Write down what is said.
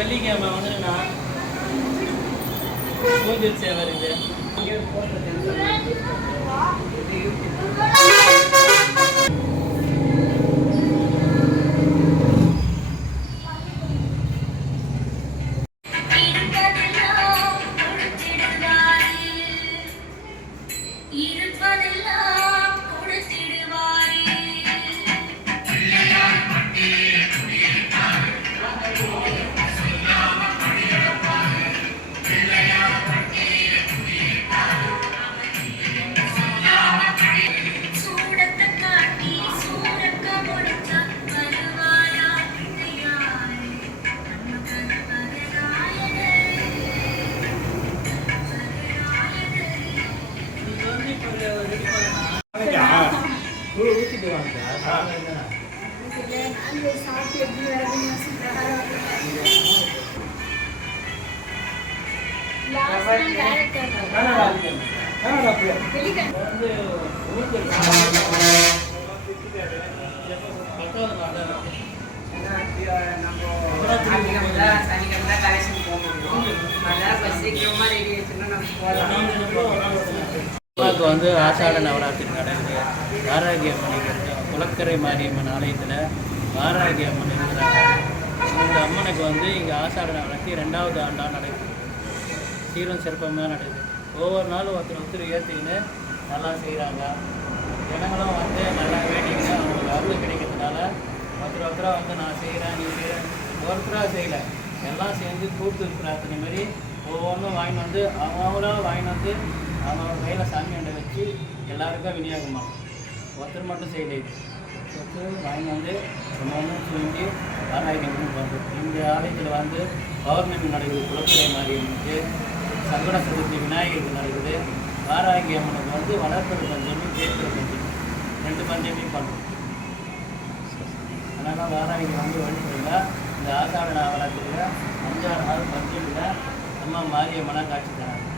வெள்ளிக்கிழமை வந்துன்னா பூஜை சேவை இருக்குது. வந்து ஆஷாட நவராத்திரி நடக்குது. வாராகி அம்மனுக்கு குளக்கரை மாரியம்மன் ஆலயத்தில் வாராகி அம்மன் இருக்கிறாங்க. இந்த அம்மனுக்கு வந்து இங்கே ஆஷாட நவராத்திரி 2வது ஆண்டாக நடக்குது. சீரும் சிறப்பமாக நடக்குது. ஒவ்வொரு நாளும் ஒருத்தர் ஏற்றிக்கின்னு நல்லா செய்கிறாங்க. ஜனங்களும் வந்து நல்லா வேண்டிக்கின்னு அவங்களுக்கு அருள் கிடைக்கிறதுனால ஒருத்தராக வந்து நான் செய்கிறேன், நீ செய்கிறேன், ஒருத்தராக செய்யலை, எல்லாம் சேர்ந்து கூட்டு பிரார்த்தனை மாதிரி ஒவ்வொன்றும் வாங்கிட்டு வந்து அவங்களும் வாங்கிட்டு வந்து அவங்க கையில் சாமி அண்டை வச்சு எல்லாருக்கும் விநியோகமாக ஒருத்தர் மட்டும் செய்யலை. ஒருத்தர் வாங்கிட்டு வந்து ஒன்று செஞ்சு ஆராய்ச்சி பண்ணுறது. இந்த ஆலயத்தில் வந்து பௌர்ணமி நடக்குது. குளக்கரை மாரியம்மனுக்கு, சங்கட சதுர்த்தி விநாயகருக்கு நடக்குது. வாராகி அம்மனுக்கு வந்து வளர்ப்புற பஞ்சமி, தேய்பிற பஞ்சமி 2 பஞ்சமி பண்ணுறோம். அதனால் வாராகி வந்து வழிபடுங்க. இந்த ஆஷாட நவராத்திரியில் 5ஆம் நாள் பஞ்சமியில் அம்மா மாரியம்மனாக காட்சி தராங்க.